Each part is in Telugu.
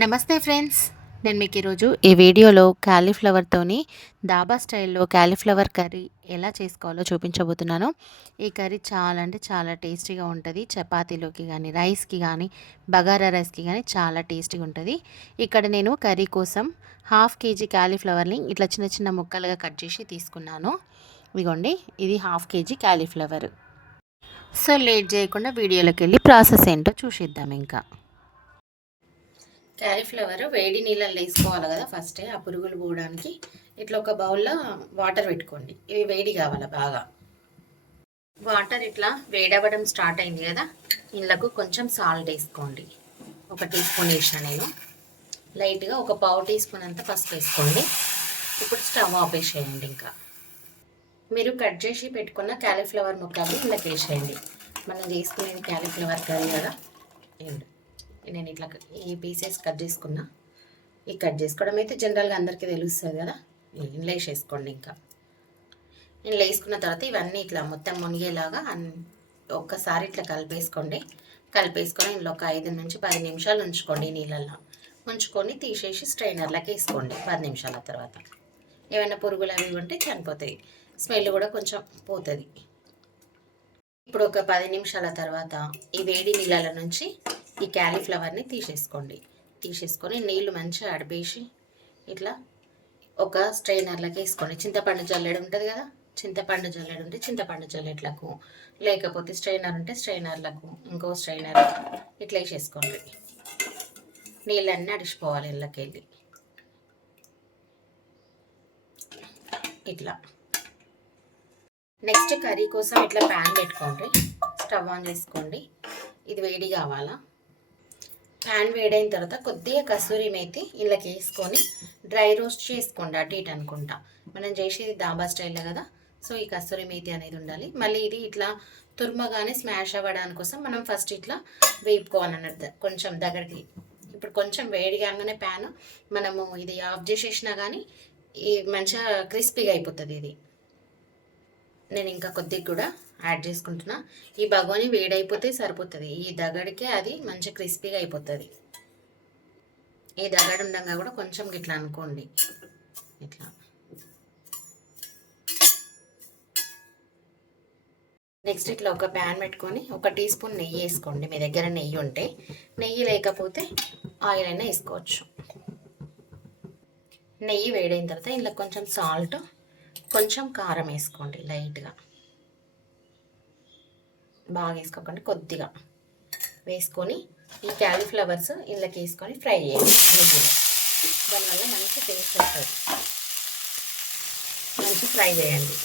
నమస్తే ఫ్రెండ్స్. నేను మీకు ఈరోజు ఈ వీడియోలో క్యాలీఫ్లవర్తోని దాబా స్టైల్లో క్యాలీఫ్లవర్ కర్రీ ఎలా చేసుకోవాలో చూపించబోతున్నాను. ఈ కర్రీ చాలా అంటే చాలా టేస్టీగా ఉంటుంది. చపాతీలోకి కానీ రైస్కి కానీ బగారా రైస్కి కానీ చాలా టేస్టీగా ఉంటుంది. ఇక్కడ నేను కర్రీ కోసం హాఫ్ కేజీ క్యాలీఫ్లవర్ని ఇట్లా చిన్న చిన్న ముక్కలుగా కట్ చేసి తీసుకున్నాను. ఇదిగోండి ఇది half KG cauliflower so late చేయకుండా వీడియోలోకి వెళ్ళి ప్రాసెస్ ఏంటో చూసిద్దాం ఇంకా. క్యాలీఫ్లవర్ వేడి నీళ్ళల్లో వేసుకోవాలి కదా ఫస్టే ఆ పురుగులు పోవడానికి. ఇట్లా ఒక బౌల్లో వాటర్ పెట్టుకోండి. ఇవి వేడి కావాలి బాగా. వాటర్ ఇట్లా వేడవ్వడం స్టార్ట్ అయింది కదా ఇండ్లకు కొంచెం సాల్ట్ వేసుకోండి. ఒక టీ స్పూన్ వేసిన నేను. లైట్గా ఒక పావు టీ స్పూన్ అంతా పసుపు వేసుకోండి. ఇప్పుడు స్టవ్ ఆపేసేయండి ఇంకా. మీరు కట్ చేసి పెట్టుకున్న క్యాలీఫ్లవర్ ముక్కలు ఇందులోకి వేసేయండి. మనం చేసుకునేది క్యాలీఫ్లవర్ కర్రీ కదా. ఏంటి? నేను ఇట్లా ఈ పీసెస్ కట్ చేసుకున్నా. ఈ కట్ చేసుకోవడం అయితే జనరల్గా అందరికీ తెలుస్తుంది కదా. ఇంట్లో వేసేసుకోండి ఇంకా. ఇంట్లో వేసుకున్న తర్వాత ఇవన్నీ ఇట్లా మొత్తం మునిగేలాగా ఒక్కసారి ఇట్లా కలిపేసుకోండి. కలిపేసుకొని ఇందులో ఒక ఐదు నుంచి పది నిమిషాలు ఉంచుకోండి నీళ్ళల్లో. ఉంచుకొని తీసేసి స్ట్రైనర్లోకి వేసుకోండి పది నిమిషాల తర్వాత. ఏమైనా పురుగులు అవి ఉంటే చనిపోతాయి. స్మెల్ కూడా కొంచెం పోతుంది. ఇప్పుడు ఒక పది నిమిషాల తర్వాత ఈ వేడి నీళ్ళ నుంచి ఈ క్యాలీఫ్లవర్ని తీసేసుకోండి. తీసేసుకొని నీళ్ళు మంచిగా అడిపేసి ఇట్లా ఒక స్ట్రైనర్లకి వేసుకోండి. చింతపండు జల్లెడు ఉంటుంది కదా? చింతపండు జల్లెడు ఉంటే చింతపండు జల్లెట్లకు లేకపోతే స్ట్రైనర్ ఉంటే స్ట్రైనర్లకు. ఇంకో స్ట్రైనర్ ఇట్లా వేసేసుకోండి. నీళ్ళన్నీ అడిచిపోవాలి ఇళ్ళకి వెళ్ళి ఇట్లా. నెక్స్ట్ కర్రీ కోసం ఇట్లా ప్యాన్ పెట్టుకోండి. స్టవ్ ఆన్ చేసుకోండి. ఇది వేడి కావాలా? ప్యాన్ వేడైన తర్వాత కొద్దిగా కసూరి మేతి ఇళ్ళకి వేసుకొని డ్రై రోస్ట్ చేసుకోండి అటు ఇటు అనుకుంటా. మనం చేసేది దాబా స్టైల్లో కదా? సో ఈ కస్తూరి మేతి అనేది ఉండాలి. మళ్ళీ ఇది ఇట్లా తుర్మగానే స్మాష్ అవ్వడానికి కోసం మనం ఫస్ట్ ఇట్లా వేపుకోవాలన్నట్టు కొంచెం దగ్గరికి. ఇప్పుడు కొంచెం వేడిగానే ప్యాన్ మనము ఇది ఆఫ్ చేసేసినా కానీ ఈ మంచిగా క్రిస్పీగా అయిపోతుంది ఇది. నేను ఇంకా కొద్దిగా కూడా యాడ్ చేసుకుంటున్నా. ఈ బగోని వేడైపోతే సరిపోతుంది. ఈ దగడికే అది మంచి క్రిస్పీగా అయిపోతుంది. ఈ దగడు ఉండగా కూడా కొంచెం ఇట్లా అనుకోండి. ఇట్లా. నెక్స్ట్ ఇట్లా ఒక ప్యాన్ పెట్టుకొని ఒక టీ స్పూన్ నెయ్యి వేసుకోండి. మీ దగ్గర నెయ్యి ఉంటే. నెయ్యి లేకపోతే ఆయిల్ అయినా వేసుకోవచ్చు. నెయ్యి వేడైన తర్వాత ఇందులో కొంచెం సాల్ట్ కొంచెం కారం వేసుకోండి లైట్గా. బాగా వేసుకోకండి కొద్దిగా. వేసుకొని ఈ క్యాలీఫ్లవర్స్ ఇందులోకి వేసుకొని ఫ్రై చేయండి. దానివల్ల మంచి టేస్ట్ వస్తుంది. మంచి ఫ్రై చేయండి.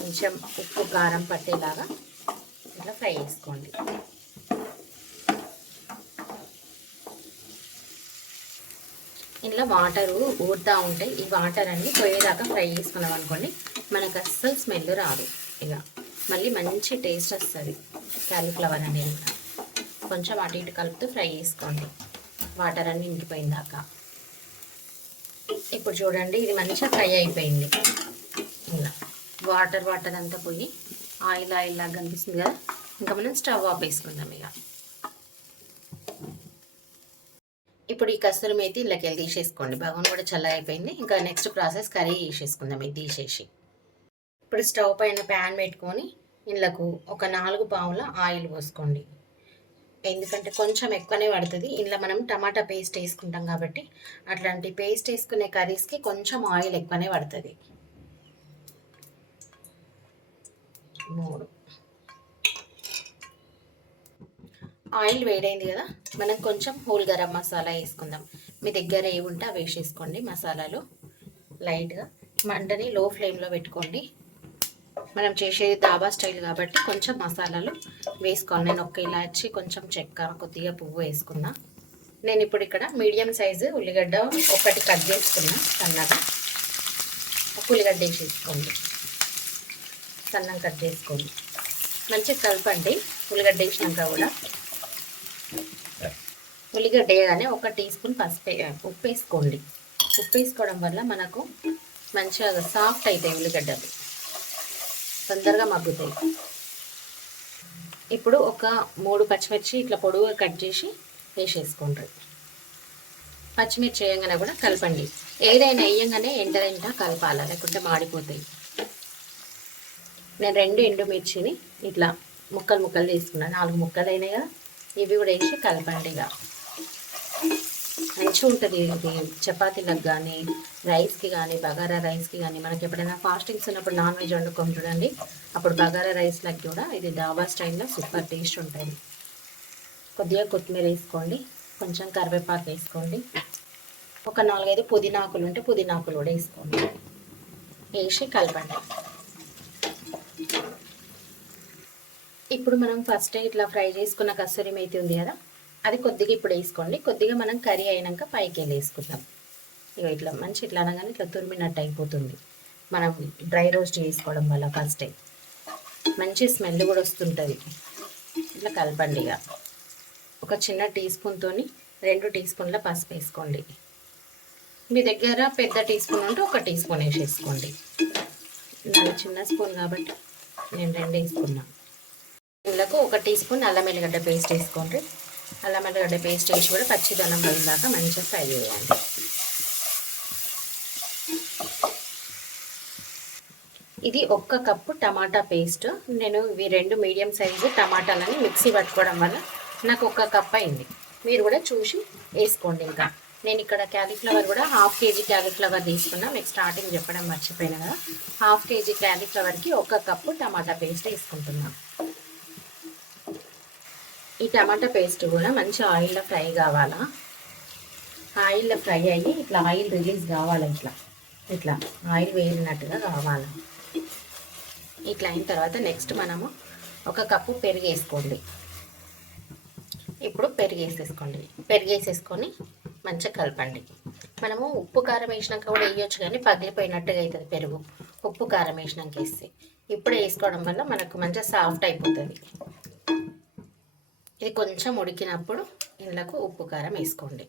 కొంచెం ఉప్పు కారం పట్టేలాగా ఇట్లా ఫ్రై చేసుకోండి. ఇందులో వాటరు ఊరుతూ ఉంటాయి ఈ వాటర్ అన్ని పోయేదాకా ఫ్రై చేసుకున్నాం అనుకోండి మనకు అస్సలు స్మెల్ రాదు. ఇక మళ్ళీ మంచి టేస్ట్ వస్తుంది. క్యాలీఫ్లవర్ అనేది కూడా. కొంచెం అటు ఇటు కలుపుతూ ఫ్రై చేసుకోండి. వాటర్ అన్నీ ఇంకిపోయిందాక ఇప్పుడు చూడండి ఇది మంచిగా ఫ్రై అయిపోయింది. ఇలా. వాటర్ వాటర్ అంతా పోయి ఆయిల్ ఆయిల్ లాగా కనిపిస్తుంది కదా. ఇంకా మనం స్టవ్ ఆఫ్ వేసుకుందాం ఇక. ఇప్పుడు ఈ కస్తూరి మేతి ఇళ్ళకి వెళ్ళి తీసేసుకోండి. భగవాన్ కూడా చల్లగా అయిపోయింది. ఇంకా నెక్స్ట్ ప్రాసెస్ కర్రీ తీసేసుకుందాం ఇది తీసేసి. ఇప్పుడు స్టవ్ పైన ప్యాన్ పెట్టుకొని ఇళ్ళకు ఒక నాలుగు పావుల ఆయిల్ పోసుకోండి. ఎందుకంటే కొంచెం ఎక్కువనే పడుతుంది. ఇంట్లో మనం టమాటా పేస్ట్ వేసుకుంటాం కాబట్టి అట్లాంటి పేస్ట్ వేసుకునే కర్రీస్కి కొంచెం ఆయిల్ ఎక్కువనే పడుతుంది. మూడు. ఆయిల్ వేడైంది కదా మనం కొంచెం హోల్ గరం మసాలా వేసుకుందాం. మీ దగ్గర ఏముంటే అవి వేసేసుకోండి మసాలాలు. లైట్గా మంటని లో ఫ్లేమ్లో పెట్టుకోండి. మనం చేసేది దాబా స్టైల్ కాబట్టి కొంచెం మసాలాలు వేసుకోవాలి. నేను ఒక ఇలాచి కొంచెం చెక్క కొద్దిగా పువ్వు వేసుకున్నా. నేను ఇప్పుడు ఇక్కడ మీడియం సైజు ఉల్లిగడ్డ ఒకటి కట్ చేసుకున్నా సన్నగా. ఒక ఉల్లిగడ్డ వేసేసుకోండి. సన్నం కట్ చేసుకోండి. మంచిగా కలపండి. ఉల్లిగడ్డ వేసినాక కూడా. ఉల్లిగడ్డ వేయగానే ఒక టీ స్పూన్ పసుపు ఉప్పు వేసుకోండి. ఉప్పు వేసుకోవడం వల్ల మనకు మంచిగా సాఫ్ట్ అవుతాయి ఉల్లిగడ్డలు. తొందరగా మగ్గుతాయి. ఇప్పుడు ఒక మూడు పచ్చిమిర్చి ఇట్లా పొడుగుగా కట్ చేసి వేసేసుకుంటారు. పచ్చిమిర్చి వేయంగానే కూడా కలపండి. ఏదైనా వేయంగానే ఎంట ఎంట కలపాలి లేకుంటే మాడిపోతాయి. నేను రెండు ఎండుమిర్చిని ఇట్లా ముక్కలు ముక్కలు తీసుకున్నాను. నాలుగు ముక్కలు అయినాయి కదా ఇవి కూడా వేసి కలపండి ఇక. మంచిగా ఉంటుంది ఇది. చపాతీలకు కానీ రైస్కి కానీ బగారా రైస్కి కానీ మనకి ఎప్పుడైనా ఫాస్టింగ్స్ ఉన్నప్పుడు నాన్ వెజ్ వండుకొని చూడండి. అప్పుడు బగారా రైస్లకు కూడా ఇది డాబా స్టైల్లో సూపర్ టేస్ట్ ఉంటుంది. కొద్దిగా కొత్తిమీర వేసుకోండి. కొంచెం కరివేపాకు వేసుకోండి. ఒక నాలుగైదు పుదీనాకులు ఉంటే పుదీనాకులు కూడా వేసుకోండి. వేసి కలపండి. ఇప్పుడు మనం ఫస్ట్ ఇట్లా ఫ్రై చేసుకున్న కస్తూరి మేతి ఉంది కదా అది కొద్దిగా ఇప్పుడు వేసుకోండి. కొద్దిగా మనం కర్రీ అయినాక పైకి వెళ్ళి వేసుకుందాం ఇక ఇట్లా మంచి ఇట్లా అనగానే ఇట్లా తురిమినట్టు అయిపోతుంది. మనం డ్రై రోస్ట్ చేసుకోవడం వల్ల ఫస్ట్ మంచి స్మెల్ కూడా వస్తుంటుంది. ఇట్లా కలపండి ఇక ఒక చిన్న టీ స్పూన్తో రెండు టీ స్పూన్ల పసుపు వేసుకోండి. మీ దగ్గర పెద్ద టీ స్పూన్ ఉంటే ఒక టీ స్పూన్ వేసేసుకోండి. నాది చిన్న స్పూన్ కాబట్టి నేను రెండు వేసుకున్నాను ఇందులోకి ఒక టీ స్పూన్ అల్లం ఎల్లిగడ్డ పేస్ట్ వేసుకోండి. అల్లం ఎల్లిగడ్డ పేస్ట్ వేసి కూడా పచ్చిదనం పోయిందాక మంచిగా ఫ్రై చేయాలి. ఇది ఒక్క కప్పు టమాటా పేస్ట్ నేను ఇవి రెండు మీడియం సైజు టమాటాలని మిక్సీ పట్టుకోవడం వల్ల నాకు ఒక్క కప్ అయింది. మీరు కూడా చూసి వేసుకోండి ఇంకా. నేను ఇక్కడ క్యాలీఫ్లవర్ కూడా హాఫ్ కేజీ క్యాలీఫ్లవర్ తీసుకున్నా. మీకు స్టార్టింగ్ చెప్పడం మర్చిపోయినా కదా. హాఫ్ కేజీ క్యాలీఫ్లవర్కి ఒక కప్పు టమాటా పేస్ట్ వేసుకుంటున్నాను ఈ టమాటా పేస్ట్ కూడా మంచి ఆయిల్లో ఫ్రై కావాలా? ఆయిల్లో ఫ్రై అయ్యి ఇట్లా ఆయిల్ రిలీజ్ కావాలి ఇట్లా? ఇట్లా ఆయిల్ వేరినట్టుగా కావాలి? ఇట్లా అయిన తర్వాత నెక్స్ట్ మనము ఒక కప్పు పెరుగు వేసుకోండి. ఇప్పుడు పెరుగు వేసేసుకోండి. పెరుగు వేసేసుకొని మంచిగా కలపండి. మనము ఉప్పు కారం వేసినాక కూడా వేయొచ్చు కానీ పగిలిపోయినట్టుగా అవుతుంది పెరుగు. ఉప్పు కారం వేసినాక వేస్తే. ఇప్పుడు వేసుకోవడం వల్ల మనకు మంచిగా సాఫ్ట్ అయిపోతుంది. ఇది కొంచెం ఉడికినప్పుడు ఇందులోకి ఉప్పు కారం వేసుకోండి.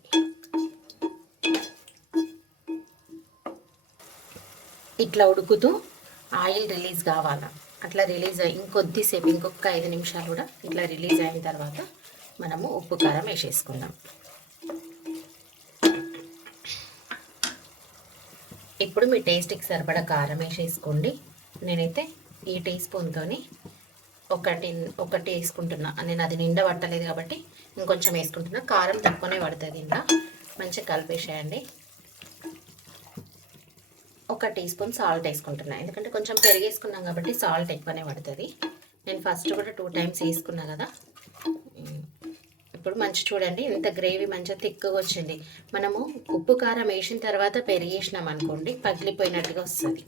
ఇట్లా ఉడుకుతూ ఆయిల్ రిలీజ్ కావాలా. అట్లా రిలీజ్ అయ్యి ఇంకొద్దిసేపు ఇంకొక ఐదు నిమిషాలు కూడా ఇట్లా రిలీజ్ అయిన తర్వాత మనము ఉప్పు కారం వేసేసుకుందాం. ఇప్పుడు మీ టేస్ట్కి సరిపడా కారం వేసేసుకోండి. నేనైతే ఈ టీ స్పూన్తో ఒకటి ఒకటి వేసుకుంటున్నా. నేను అది నిండా పట్టలేదు కాబట్టి ఇంకొంచెం వేసుకుంటున్నా. కారం తక్కువనే పడుతుంది ఇంకా మంచిగా కలిపేసేయండి. ఒక టీ స్పూన్ సాల్ట్ వేసుకుంటున్నా. ఎందుకంటే కొంచెం పెరిగేసుకున్నాం కాబట్టి సాల్ట్ ఎక్కువనే పడుతుంది. నేను ఫస్ట్ కూడా టూ టైమ్స్ వేసుకున్నా కదా. ఇప్పుడు మంచి చూడండి ఇంత గ్రేవీ మంచిగా తిక్కుగా వచ్చింది. మనము ఉప్పు కారం వేసిన తర్వాత పెరిగేసినాం అనుకోండి పగిలిపోయినట్టుగా వస్తుంది.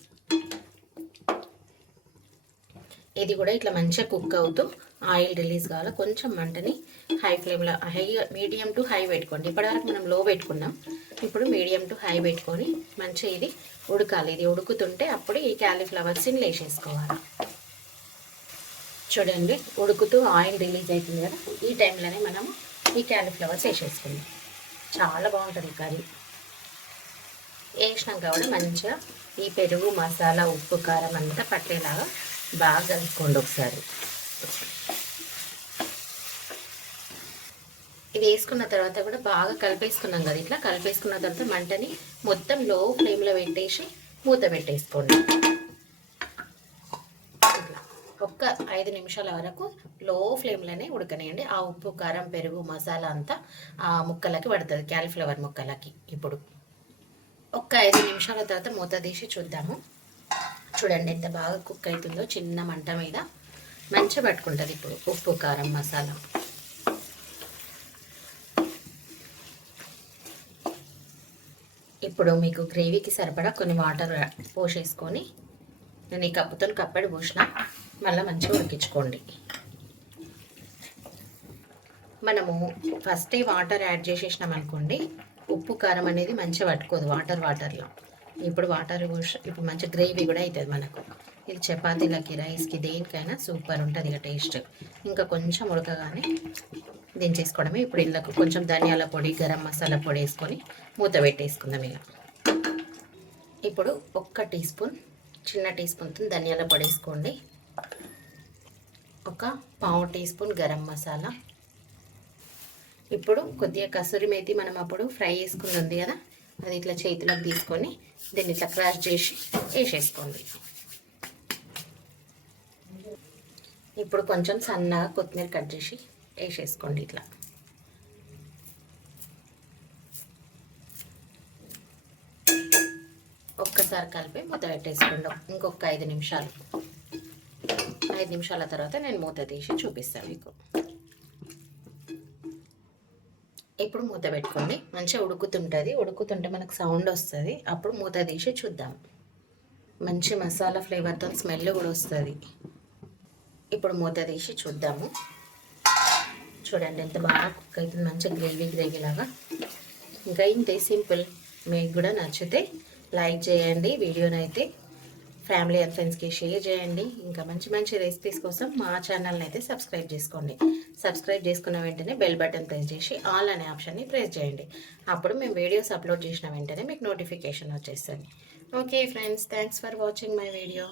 ఇది కూడా ఇట్లా మంచిగా కుక్ అవుతూ ఆయిల్ రిలీజ్ కావాలి కొంచెం మంటని హై ఫ్లేమ్లో హై మీడియం టు హై పెట్టుకోండి. ఇప్పటివరకు మనం లో పెట్టుకున్నాం. ఇప్పుడు మీడియం టు హై పెట్టుకొని మంచిగా ఇది ఉడకాలి. ఇది ఉడుకుతుంటే అప్పుడు ఈ క్యాలీఫ్లవర్స్ని లేచేసుకోవాలి చూడండి ఉడుకుతూ ఆయిల్ రిలీజ్ అవుతుంది కదా ఈ టైంలోనే మనం ఈ క్యాలీఫ్లవర్స్ వేసేసుకుందాం. చాలా బాగుంటుంది కర్రీ. వేసినాం కూడా మంచిగా ఈ పెరుగు మసాలా ఉప్పు కారం అంతా పట్టేలాగా బాగా కలుపుకోండి ఒకసారి. ఇది వేసుకున్న తర్వాత కూడా బాగా కలిపేసుకున్నాం కదా ఇట్లా కలిపేసుకున్న తర్వాత మంటని మొత్తం లో ఫ్లేమ్లో పెట్టేసి మూత పెట్టేసుకోండి. ఇట్లా ఒక్క ఐదు నిమిషాల వరకు లో ఫ్లేమ్లోనే ఉడకనేయండి. ఆ ఉప్పు కారం పెరుగు మసాలా అంతా ఆ ముక్కలకి పడుతుంది క్యాలీఫ్లవర్ ముక్కలకి. ఇప్పుడు ఒక్క ఐదు నిమిషాల తర్వాత మూత తీసి చూద్దాము. చూడండి ఎంత బాగా కుక్ అవుతుందో చిన్న మంట మీద మంచిగా పట్టుకుంటుంది ఇప్పుడు ఉప్పు కారం మసాలా. ఇప్పుడు మీకు గ్రేవీకి సరిపడా కొన్ని వాటర్ పోసేసుకొని నేను ఈ కప్పుతో కప్పడి పోసిన మళ్ళీ మంచిగా ఉడికించుకోండి. మనము ఫస్టే వాటర్ యాడ్ చేసేసినాం అనుకోండి ఉప్పు కారం అనేది మంచిగా పట్టుకోదు వాటర్ వాటర్లో. ఇప్పుడు వాటర్ ఇప్పుడు మంచి గ్రేవీ కూడా అవుతుంది మనకు. ఇది చపాతీలకి రైస్కి దేనికైనా సూపర్ ఉంటుంది ఇక టేస్ట్. ఇంకా కొంచెం ఉడకగానే దించేసుకోవడమే. ఇప్పుడు ఇళ్ళకు కొంచెం ధనియాల పొడి గరం మసాలా పొడి వేసుకొని మూత పెట్టేసుకుందాం ఇక. ఇప్పుడు ఒక్క టీ స్పూన్ చిన్న టీ స్పూన్తో ధనియాల పొడి వేసుకోండి. ఒక పావు టీ స్పూన్ గరం మసాలా. ఇప్పుడు కొద్దిగా కసూరి మేతి మనం అప్పుడు ఫ్రై చేసుకుంది కదా అది ఇట్లా చేతిలోకి తీసుకొని దీన్ని ఇట్లా క్రాష్ చేసి వేసేసుకోండి. ఇప్పుడు కొంచెం సన్నగా కొత్తిమీర కట్ చేసి వేసేసుకోండి ఇట్లా. ఒక్కసారి కలిపి మూత పెట్టేసుకోండి. ఇంకొక ఐదు నిమిషాలు. ఐదు నిమిషాల తర్వాత నేను మూత తీసి చూపిస్తాను మీకు. ఇప్పుడు మూత పెట్టుకోండి. మంచిగా ఉడుకుతుంటుంది. ఉడుకుతుంటే మనకు సౌండ్ వస్తుంది. అప్పుడు మూత తీసి చూద్దాం. మంచి మసాలా ఫ్లేవర్తో స్మెల్ కూడా వస్తుంది. ఇప్పుడు మూత తీసి చూద్దాము. చూడండి ఎంత బాగా కుక్ అవుతుంది. మంచిగా గ్రేవీ గ్రేవీ లాగా ఇంకా ఇంతే సింపుల్. మీకు కూడా నచ్చితే లైక్ చేయండి. వీడియోనైతే ఫ్యామిలీ అండ్ ఫ్రెండ్స్కి షేర్ చేయండి. ఇంకా మంచి మంచి రెసిపీస్ కోసం మా ఛానల్ని అయితే సబ్స్క్రైబ్ చేసుకోండి. సబ్స్క్రైబ్ చేసుకున్న వెంటనే బెల్ బటన్ ప్రెస్ చేసి ఆల్ అనే ఆప్షన్ని ప్రెస్ చేయండి. అప్పుడు మేము వీడియోస్ అప్లోడ్ చేసిన వెంటనే మీకు నోటిఫికేషన్ వచ్చేస్తుంది. Okay friends thanks for watching my video.